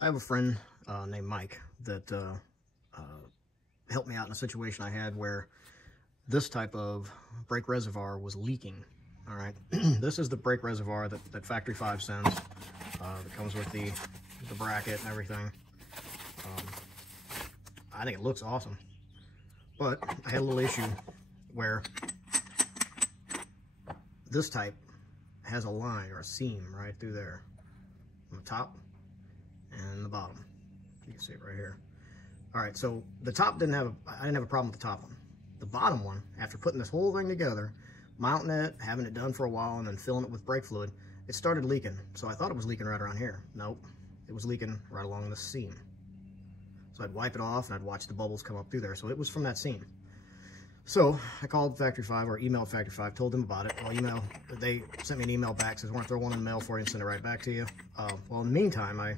I have a friend named Mike that helped me out in a situation I had where this type of brake reservoir was leaking. All right, this is the brake reservoir that Factory 5 sends. That comes with the bracket and everything. I think it looks awesome, but I had a little issue where this type has a line or a seam right through there on the top and the bottom. You can see it right here. All right, so the top I didn't have a problem with the top one. The bottom one, after putting this whole thing together, mounting it, having it done for a while, and then filling it with brake fluid, it started leaking. So I thought it was leaking right around here. Nope, it was leaking right along the seam. So I'd wipe it off and I'd watch the bubbles come up through there. So it was from that seam. So I called Factory 5 or emailed Factory 5, told them about it. They sent me an email back, says, "We're gonna throw one in the mail for you and send it right back to you." Well, in the meantime, I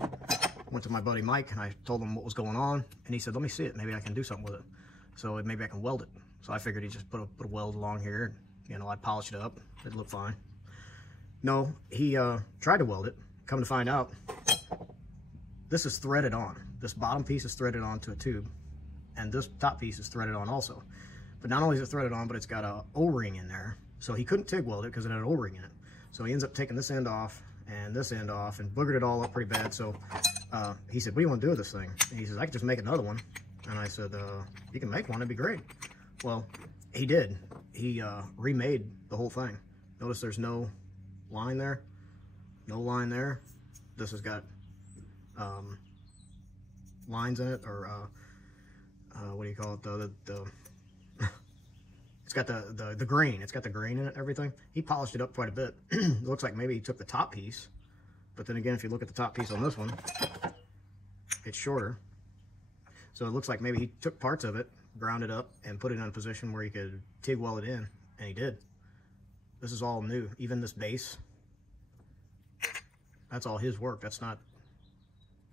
went to my buddy Mike and I told him what was going on, and he said, "Let me see it. Maybe I can do something with it. So maybe I can weld it." So I figured he'd just put a weld along here. You know, I'd polish it up. It'd look fine. No, he tried to weld it. Come to find out, this is threaded on. This bottom piece is threaded onto a tube, and this top piece is threaded on also. But not only is it threaded on, but it's got a O-ring in there. So he couldn't TIG weld it because it had an O-ring in it. So he ends up taking this end off and this end off and boogered it all up pretty bad. So he said, "What do you want to do with this thing?" And he says, "I could just make another one." And I said, "You can make one, it'd be great." Well, he did. He remade the whole thing. Notice there's no line there, no line there. This has got lines in it, or what do you call it? It's got the grain. It's got the grain in it, everything. He polished it up quite a bit. It looks like maybe he took the top piece, but then again, if you look at the top piece on this one, it's shorter. So it looks like maybe he took parts of it, ground it up, and put it in a position where he could TIG weld it in, and he did. This is all new. Even this base, that's all his work. That's not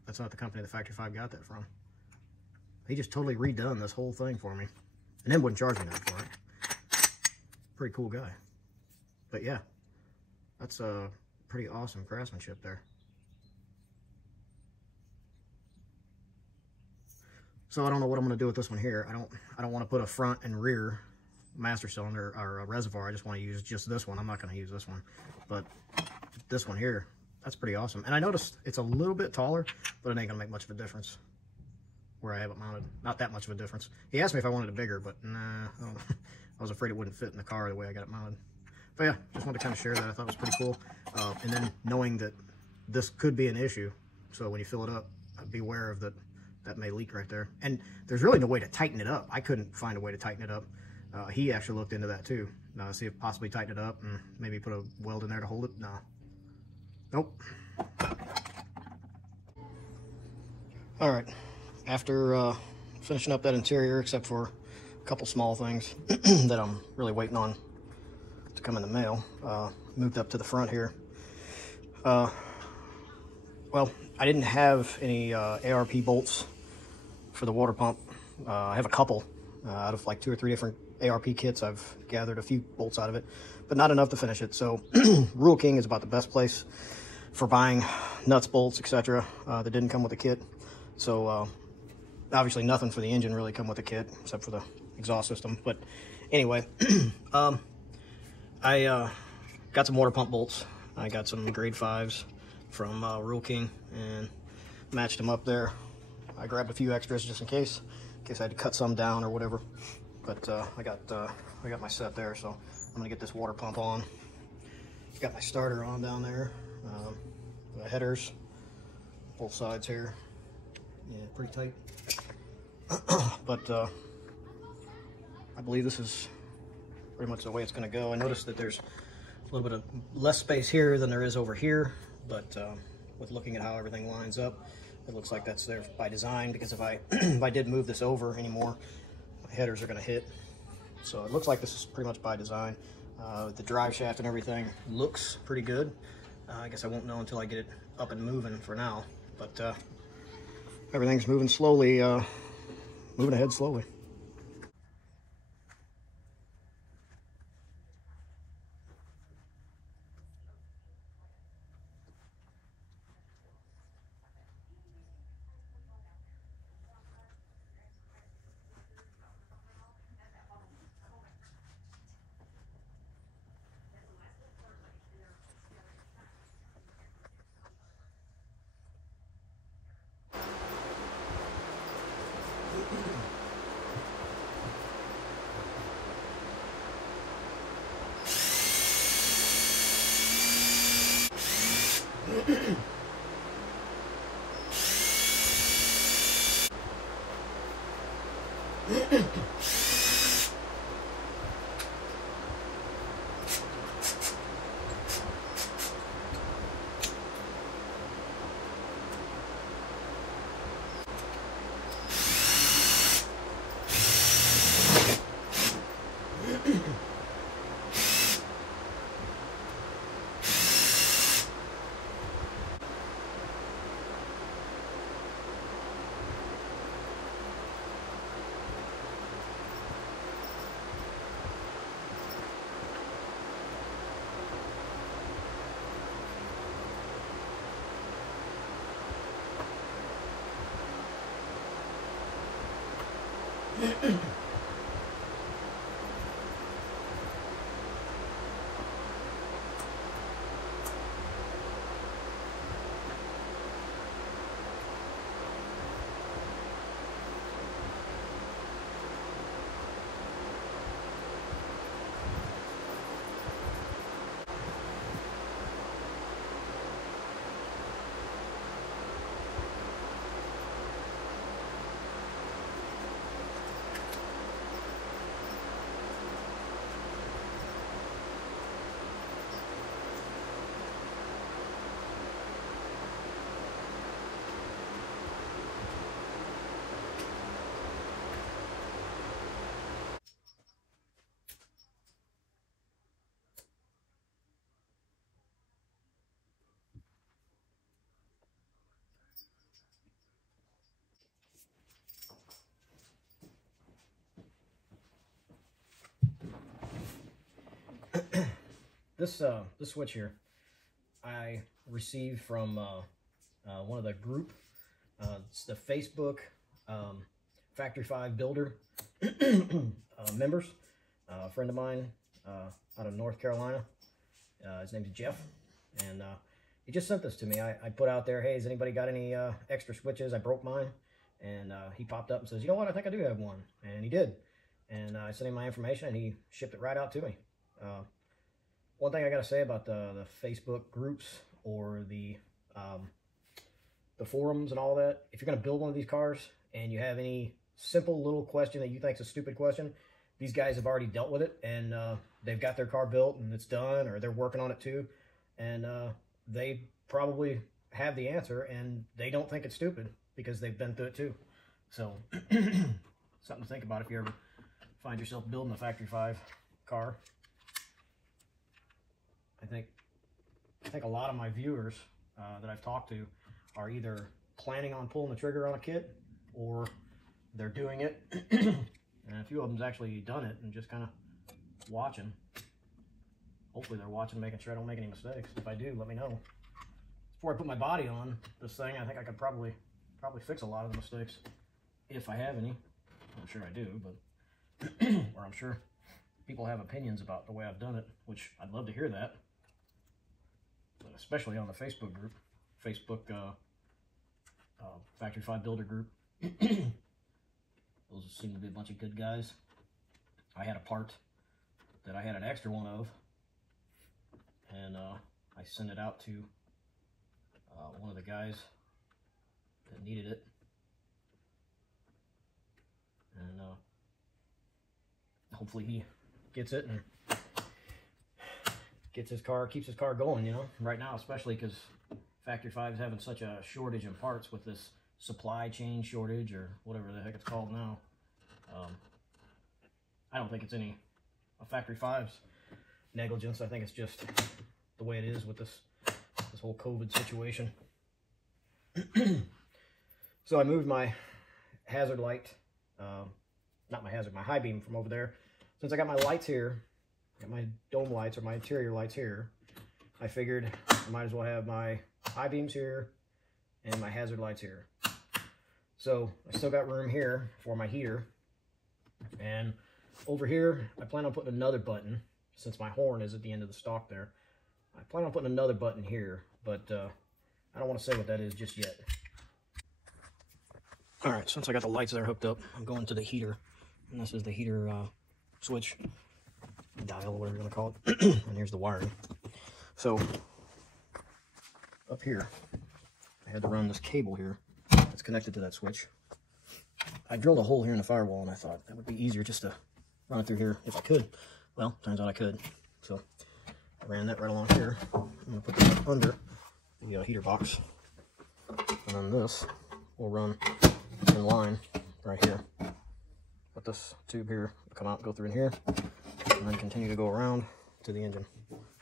the company that Factory 5 got that from. He just totally redone this whole thing for me, and then wouldn't charge me that for it. Pretty cool guy. But yeah, that's a pretty awesome craftsmanship there. So I don't know what I'm going to do with this one here. I don't want to put a front and rear master cylinder or a reservoir. I just want to use just this one. I'm not going to use this one, but this one here, that's pretty awesome. And I noticed it's a little bit taller, but it ain't going to make much of a difference where I have it mounted. Not that much of a difference. He asked me if I wanted it bigger, but nah, I was afraid it wouldn't fit in the car the way I got it mounted. But yeah, just wanted to kind of share that. I thought it was pretty cool. And then knowing that this could be an issue, so when you fill it up, be aware of that. That may leak right there. And there's really no way to tighten it up. I couldn't find a way to tighten it up. He actually looked into that too. See if possibly tighten it up and maybe put a weld in there to hold it. No. Nope. All right. After finishing up that interior, except for a couple small things that I'm really waiting on to come in the mail, moved up to the front here. Well, I didn't have any ARP bolts for the water pump. I have a couple out of like 2 or 3 different ARP kits. I've gathered a few bolts out of it, but not enough to finish it. So Rural King is about the best place for buying nuts, bolts, etc. That didn't come with the kit. So obviously nothing for the engine really come with the kit except for the exhaust system. But anyway, I got some water pump bolts. I got some grade 5s from Rural King and matched them up there. I grabbed a few extras just in case I had to cut some down or whatever. But I got my set there, so I'm gonna get this water pump on. Got my starter on down there. The headers, both sides here. Yeah, pretty tight. But I believe this is pretty much the way it's gonna go. I noticed that there's a little bit of less space here than there is over here, but with looking at how everything lines up, it looks like that's there by design, because if I if I did move this over anymore, my headers are going to hit. So it looks like this is pretty much by design. The drive shaft and everything looks pretty good. I guess I won't know until I get it up and moving for now, but everything's moving slowly, moving ahead slowly. This switch here, I received from one of the group. It's the Facebook Factory 5 builder members. A friend of mine out of North Carolina. His name's Jeff, and he just sent this to me. I put out there, hey, has anybody got any extra switches? I broke mine, and he popped up and says, you know what, I think I do have one, and he did. And I sent him my information, and he shipped it right out to me. One thing I got to say about the Facebook groups or the forums and all that, if you're going to build one of these cars and you have any simple little question that you think is a stupid question, these guys have already dealt with it, and they've got their car built and it's done, or they're working on it too, and they probably have the answer, and they don't think it's stupid because they've been through it too. So something to think about if you ever find yourself building a Factory 5 car. I think a lot of my viewers that I've talked to are either planning on pulling the trigger on a kit, or they're doing it, and a few of them's actually done it and just kind of watching. Hopefully they're watching, making sure I don't make any mistakes. If I do, let me know. Before I put my body on this thing, I think I could probably fix a lot of the mistakes, if I have any. I'm sure I do, but or I'm sure people have opinions about the way I've done it, which I'd love to hear that. But especially on the Facebook group, Facebook Factory 5 Builder group. Those seem to be a bunch of good guys. I had a part that I had an extra one of, and I sent it out to one of the guys that needed it, and hopefully he gets it and gets his car, keeps his car going, you know, right now, especially because Factory 5 is having such a shortage in parts with this supply chain shortage, or whatever the heck it's called now. I don't think it's any of Factory 5's negligence. I think it's just the way it is with this whole COVID situation. So I moved my hazard light, not my hazard, my high beam from over there. Since I got my lights here, got my dome lights or my interior lights here, I figured I might as well have my high beams here and my hazard lights here. So I still got room here for my heater, and over here I plan on putting another button, since my horn is at the end of the stalk there. I plan on putting another button here, but I don't want to say what that is just yet. Alright, since I got the lights there hooked up, I'm going to the heater, and this is the heater switch, dial, whatever you want to call it, and here's the wiring. So up here, I had to run this cable here that's connected to that switch. I drilled a hole here in the firewall, and I thought that would be easier just to run it through here if I could. Well, turns out I could. So I ran that right along here. I'm going to put that under the heater box. And then this will run in line right here. But this tube here will come out and go through in here, and then continue to go around to the engine.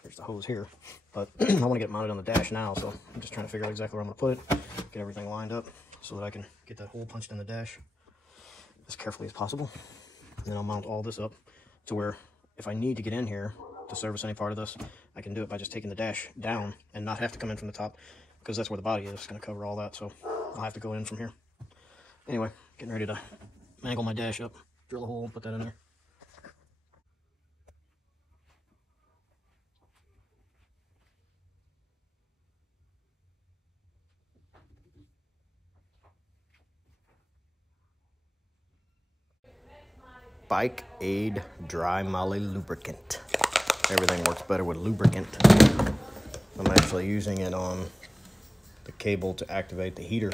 There's the hose here. But I want to get it mounted on the dash now, so I'm just trying to figure out exactly where I'm going to put it, get everything lined up so that I can get that hole punched in the dash as carefully as possible. And then I'll mount all this up to where if I need to get in here to service any part of this, I can do it by just taking the dash down and not have to come in from the top, because that's where the body is. It's going to cover all that, so I'll have to go in from here. Anyway, getting ready to mangle my dash up, drill a hole, and put that in there. Bike Aid Dry Moly Lubricant. Everything works better with lubricant. I'm actually using it on the cable to activate the heater.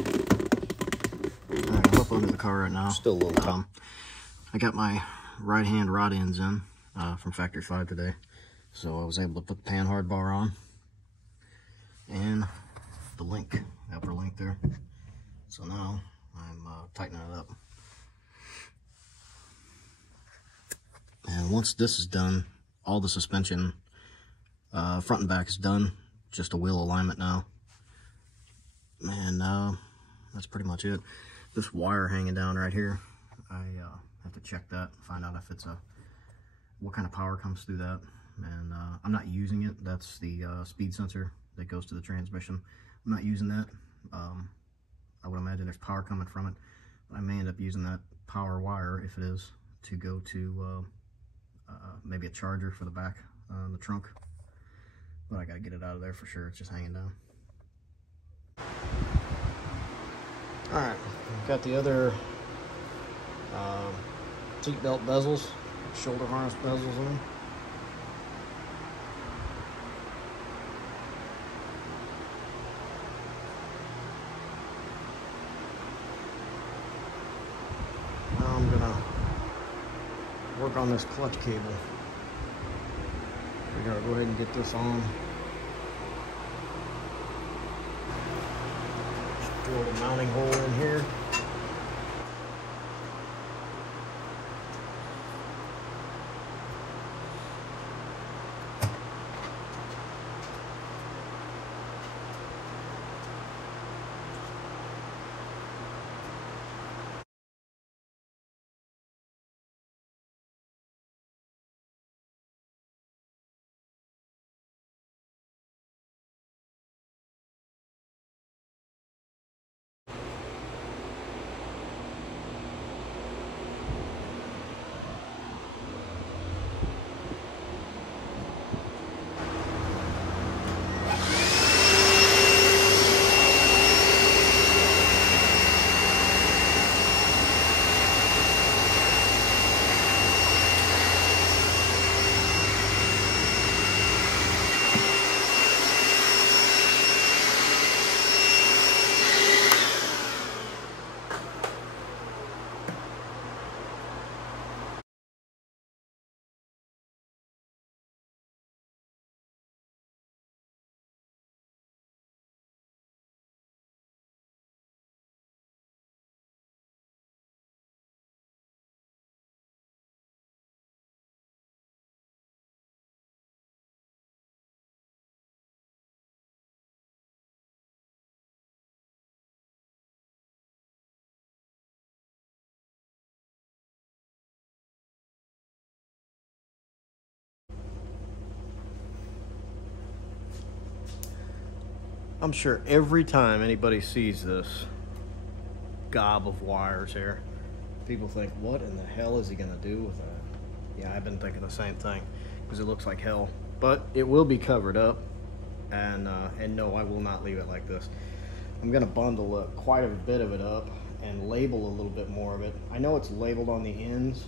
Alright, I'm up under the car right now. Still a little dumb. I got my right hand rod ends in from Factory 5 today. So I was able to put the pan hard bar on. And the link, the upper link there. So now I'm tightening it up. And once this is done, all the suspension, front and back is done. Just a wheel alignment now. And that's pretty much it. This wire hanging down right here, I have to check that, find out if it's what kind of power comes through that. And I'm not using it. That's the speed sensor that goes to the transmission. I'm not using that. I would imagine there's power coming from it. But I may end up using that power wire, if it is, to go to maybe a charger for the back on the trunk. But I gotta get it out of there for sure. It's just hanging down. Alright, got the other seat belt bezels, shoulder harness bezels in. Now I'm gonna work on this clutch cable. We gotta go ahead and get this on. Just drill the mounting hole in here. I'm sure every time anybody sees this gob of wires here, people think, what in the hell is he gonna do with that? Yeah, I've been thinking the same thing, because it looks like hell. But it will be covered up, and no, I will not leave it like this. I'm gonna bundle quite a bit of it up and label a little bit more of it. I know it's labeled on the ends,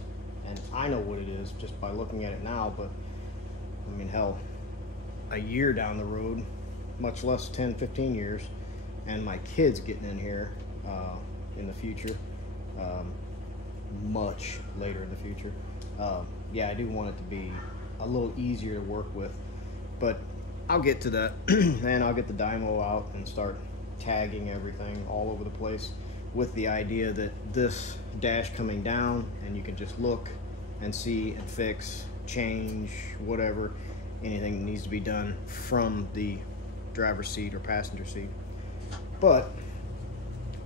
and I know what it is just by looking at it now, but I mean, hell, a year down the road, much less 10, 15 years, and my kids getting in here in the future, much later in the future. Yeah, I do want it to be a little easier to work with, but I'll get to that. And I'll get the dyno out and start tagging everything all over the place with the idea that this dash coming down, and you can just look and see and fix, change, whatever, anything that needs to be done from the driver's seat or passenger seat. But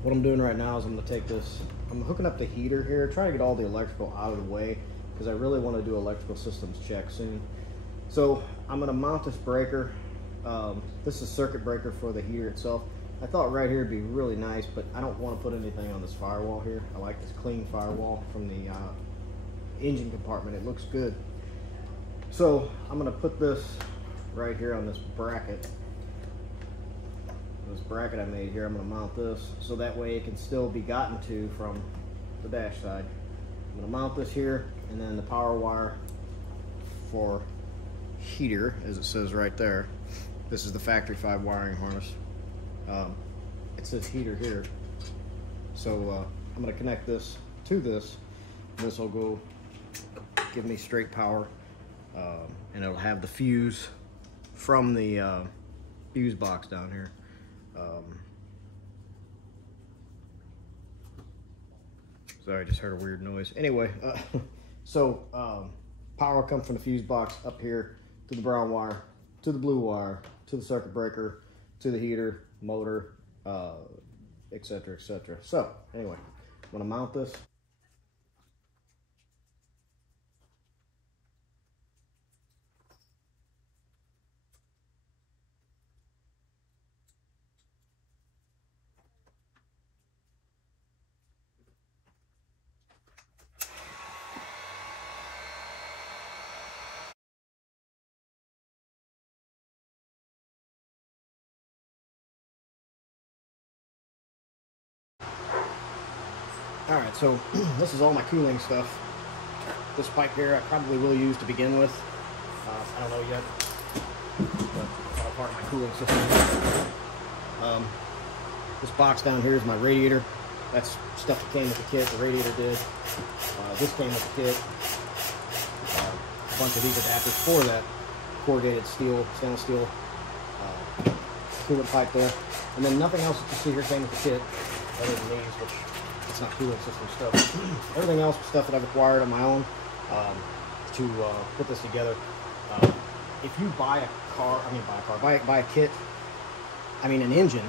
what I'm doing right now is I'm going to take this, I'm hooking up the heater here, trying to get all the electrical out of the way because I really want to do electrical systems check soon. So I'm going to mount this breaker. This is circuit breaker for the heater itself. I thought right here would be really nice, but I don't want to put anything on this firewall here. I like this clean firewall from the engine compartment. It looks good. So I'm going to put this right here on this bracket. This bracket I made here, I'm going to mount this so that way it can still be gotten to from the dash side. I'm going to mount this here, and then the power wire for heater, as it says right there. This is the Factory 5 wiring harness. It says heater here. So I'm going to connect this to this, and this will go give me straight power, and it'll have the fuse from the fuse box down here. Sorry, I just heard a weird noise. Anyway, so power comes from the fuse box up here to the brown wire, to the blue wire, to the circuit breaker, to the heater, motor, etc., etc. So anyway, I'm going to mount this. Alright, so this is all my cooling stuff. This pipe here I probably will use to begin with. I don't know yet, but it's all part of my cooling system. This box down here is my radiator. That's stuff that came with the kit, the radiator did. This came with the kit. A bunch of these adapters for that corrugated steel, stainless steel coolant pipe there. And then nothing else that you see here came with the kit, other than these, which it's not cooling system stuff. Everything else was stuff that I've acquired on my own to put this together. If you buy a kit, an engine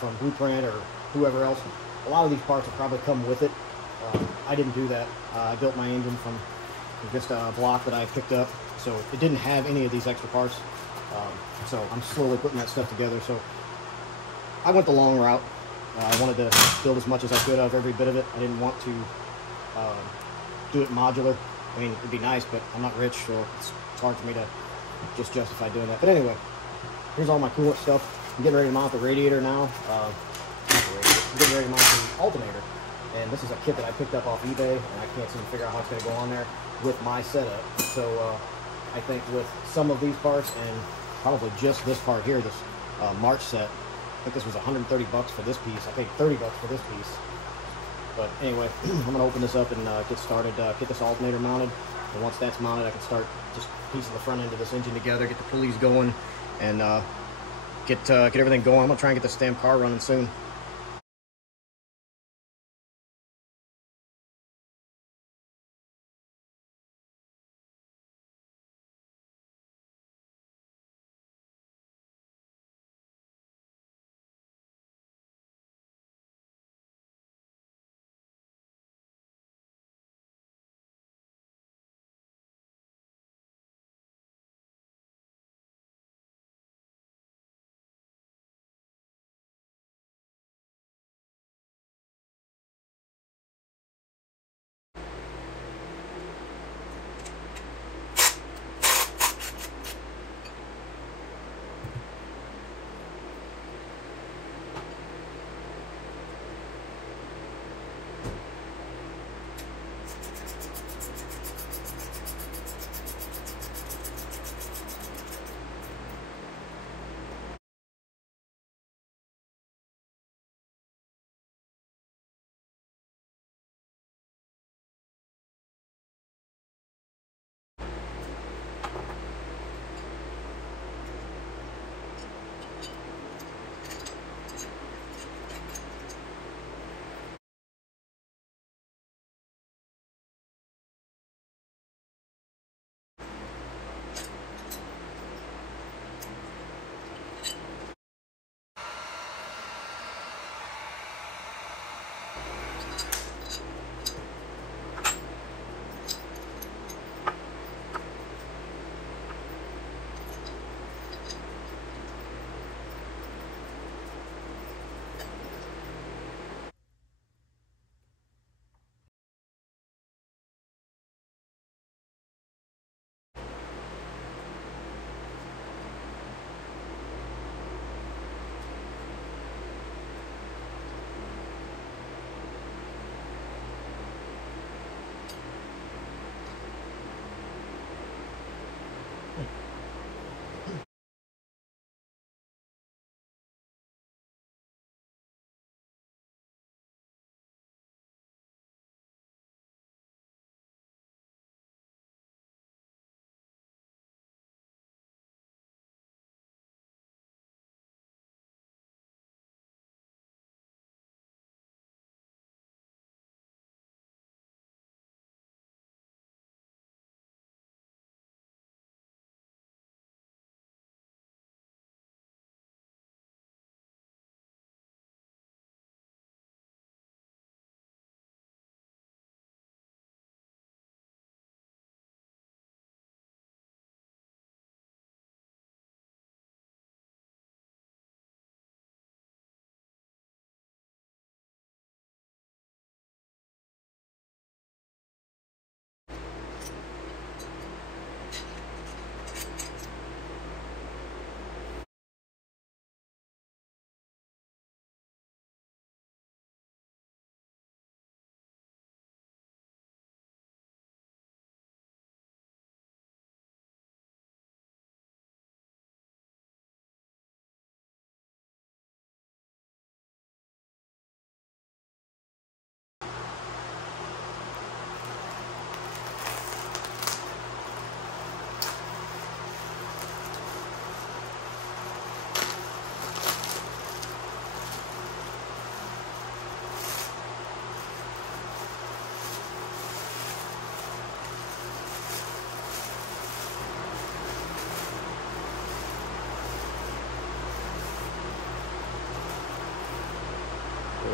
from Blueprint or whoever else, a lot of these parts will probably come with it. I didn't do that. I built my engine from just a block that I picked up, so it didn't have any of these extra parts. So I'm slowly putting that stuff together. So I went the long route. I wanted to build as much as I could of every bit of it. I didn't want to do it modular. I mean, it'd be nice, but I'm not rich, so it's hard for me to just justify doing that. But anyway, here's all my coolant stuff. I'm getting ready to mount the radiator now. I'm getting ready to mount the alternator. And this is a kit that I picked up off eBay, and I can't seem to figure out how it's going to go on there with my setup. So I think with some of these parts, and probably just this part here, this March set, I think this was 130 bucks for this piece. I paid 30 bucks for this piece. But anyway, I'm going to open this up and get started, get this alternator mounted. And once that's mounted, I can start just piecing the front end of this engine together, get the pulleys going, and get everything going. I'm going to try and get this damn car running soon.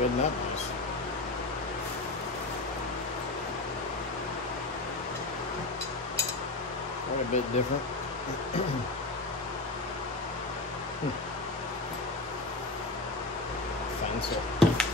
isn't that nice? Quite a bit different. Fancy.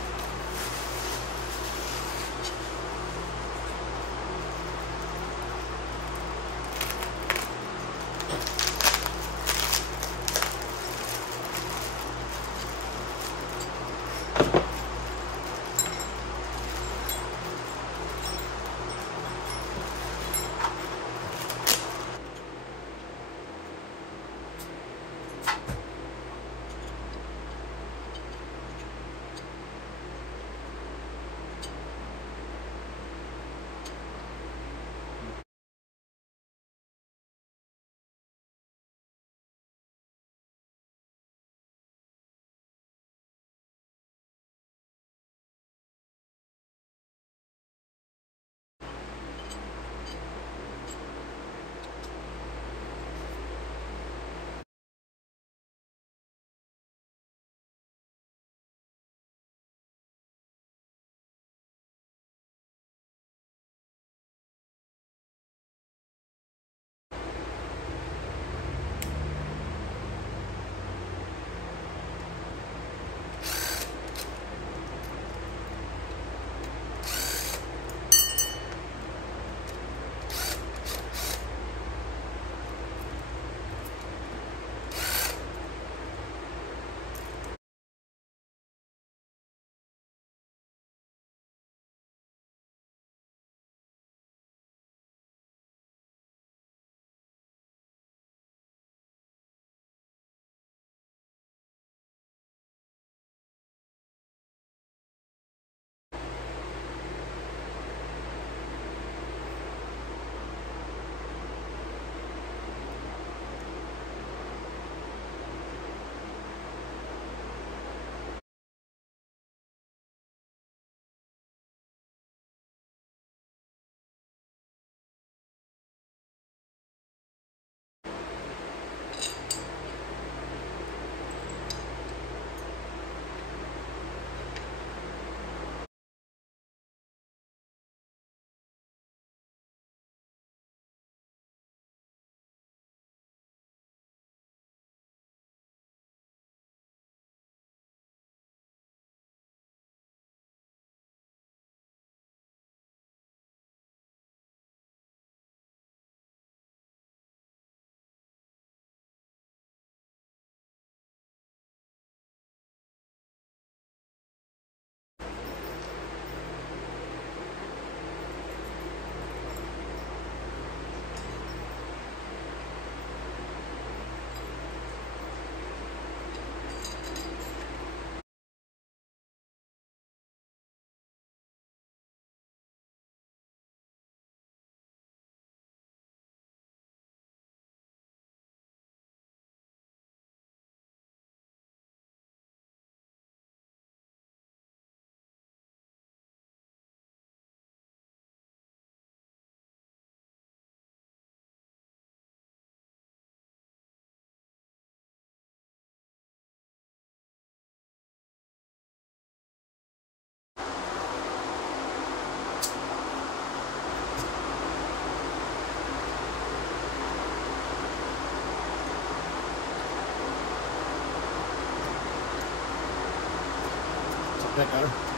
bit better.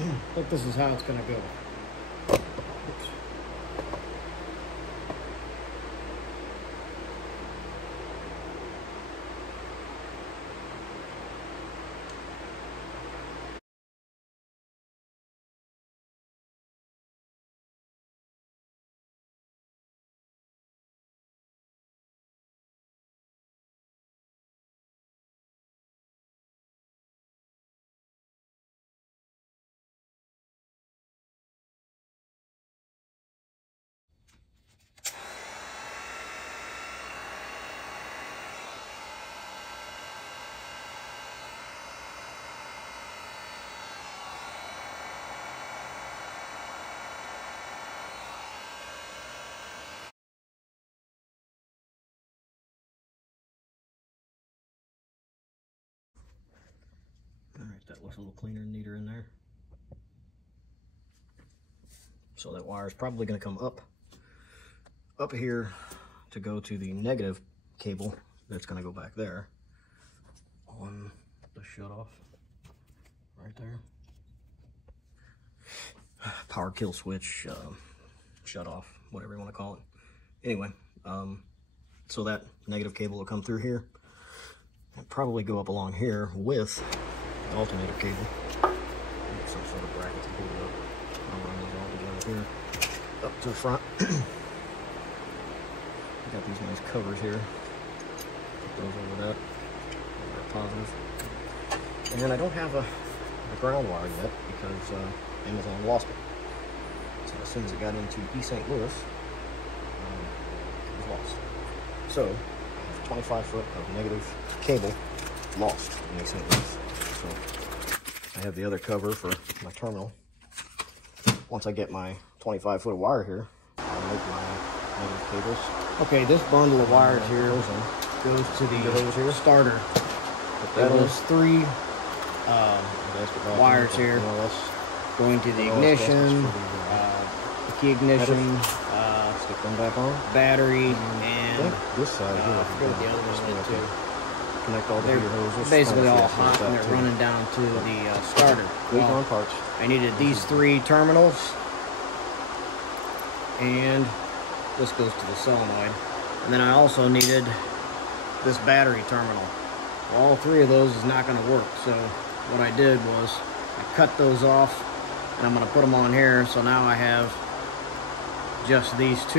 I think this is how it's going to go. Oops. Alright, that looks a little cleaner and neater in there. So that wire is probably going to come up here to go to the negative cable that's going to go back there on the shut off right there. Power kill switch, shut off, whatever you want to call it. Anyway, so that negative cable will come through here and probably go up along here with the alternator cable. Get some sort of bracket to pull it up. I'll run these all together here up to the front. Got these nice covers here. Put those over that. They're positive. And I don't have a ground wire yet because Amazon lost it. So as soon as it got into East St. Louis, it was lost. So, 25 foot of negative cable lost in East St. Louis. So, I have the other cover for my terminal. Once I get my 25 foot of wire here, I'll make my negative cables. Okay, this bundle of wires here goes to the starter. There was 3 wires here going to the ignition, the key ignition, stick them back on. battery, and This side here. I forget what the other one did too. Connect all the They're hoses. basically all hot and they're running down to the starter. Weak on parts. I needed these 3 terminals, and this goes to the solenoid. And then I also needed this battery terminal. Well, all 3 of those is not going to work, so what I did was I cut those off, and I'm going to put them on here, so now I have just these 2.